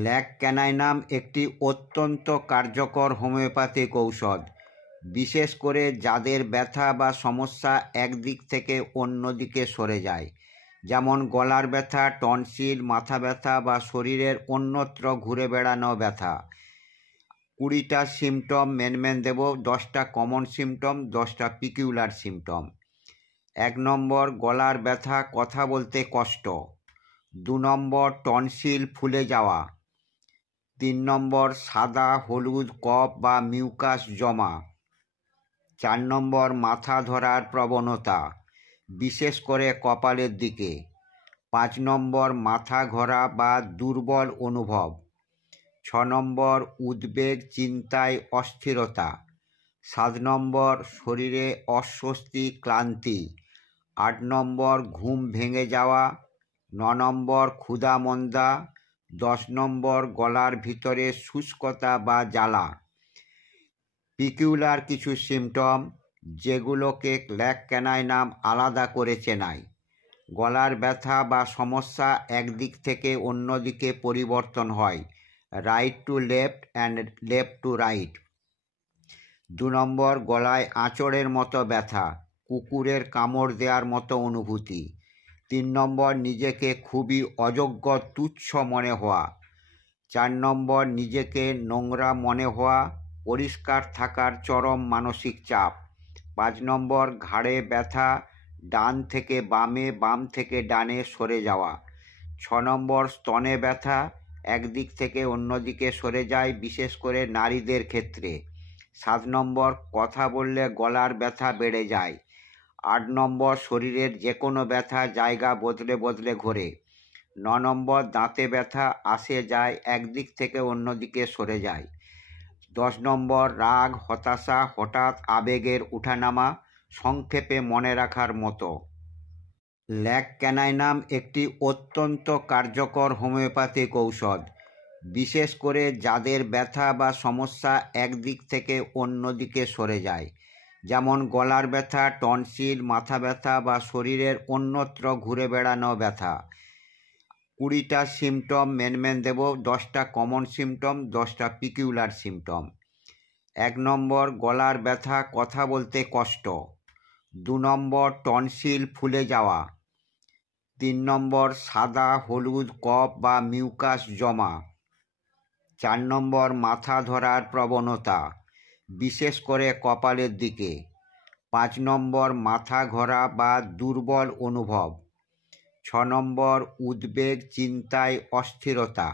Lack ক্যানাইনাম একটি অত্যন্ত কার্যকর হোমিওপ্যাথিক ঔষধ, বিশেষ করে যাদের ব্যথা বা সমস্যা একদিক থেকে অন্যদিকে সরে যায়, যেমন গলার ব্যথা, টনসিল, মাথা ব্যথা বা শরীরের অন্যত্র ঘুরে বেড়ানো ব্যথা। 20টা সিমটম মেন দেব, 10টা কমন সিমটম, 10টা পিকিউলার সিমটম। 1 নম্বর, গলার ব্যথা, কথা বলতে কষ্ট। 2 নম্বর, টনসিল ফুলে যাওয়া। 3 নম্বর, সাদা হলুদ কফ বা মিউকাস জমা। 4 নম্বর, মাথা ধরার প্রবণতা, বিশেষ করে কপালের দিকে। 5 নম্বর, মাথা ঘোরা বা দুর্বল অনুভব। 6 নম্বর, উদ্বেগ, চিন্তায় অস্থিরতা। 7 নম্বর, শরীরে অস্বস্তি, ক্লান্তি। 8 নম্বর, ঘুম ভেঙে যাওয়া। 9 নম্বর, ক্ষুধা-মন্দা। 10 নম্বর, গলার ভিতরে শুষ্কতা বা জ্বালা। পিকিউলার কিছু সিমটম যেগুলোকে ল্যাক ক্যানাইনাম আলাদা করে চেনায়। গলার ব্যথা বা সমস্যা একদিক থেকে অন্যদিকে পরিবর্তন হয়, right to left and left to right. 2 নম্বর, গলায় আঁচড়ের মতো ব্যথা, কুকুরের কামড় দেওয়ার মতো অনুভূতি। 3 নম্বর, নিজেকে খুবই অযোগ্য, তুচ্ছ মনে হওয়া। 4 নম্বর, নিজেকে নোংরা মনে হওয়া, পরিষ্কার থাকার চরম মানসিক চাপ। 5 নম্বর, ঘাড়ে ব্যথা, ডান থেকে বামে, বাম থেকে ডানে সরে যাওয়া। 6 নম্বর, স্তনে ব্যথা, একদিক থেকে অন্যদিকে সরে যায়, বিশেষ করে নারীদের ক্ষেত্রে। 7 নম্বর, কথা বললে গলার ব্যথা বেড়ে যায়। 8 নম্বর, শরীরের যে কোনো ব্যথা জায়গা বদলে বদলে ঘোরে। 9 নম্বর, দাঁতে ব্যথা আসে যায়, একদিক থেকে অন্যদিকে সরে যায়। 10 নম্বর, রাগ, হতাশা, হঠাৎ আবেগের উঠানামা, সংক্ষেপে মনে রাখার মতো। ল্যাক ক্যানাইনাম একটি অত্যন্ত কার্যকর হোমিওপ্যাথিক ঔষধ, বিশেষ করে যাদের ব্যথা বা সমস্যা একদিক থেকে অন্যদিকে সরে যায়, যেমন গলার ব্যথা, টনসিল, মাথা ব্যথা বা শরীরের অন্যত্র ঘুরে বেড়ানো ব্যথা। 20টা সিমটম মেন দেব, 10টা কমন সিমটম, 10টা পিকিউলার সিমটম। 1 নম্বর, গলার ব্যথা, কথা বলতে কষ্ট। 2 নম্বর, টনসিল ফুলে যাওয়া। 3 নম্বর, সাদা হলুদ কফ বা মিউকাস জমা। 4 নম্বর, মাথা ধরার প্রবণতা, বিশেষ করে কপালের দিকে। 5 নম্বর, মাথা ঘোরা বা দুর্বল অনুভব। 6 নম্বর, উদ্বেগ, চিন্তায় অস্থিরতা।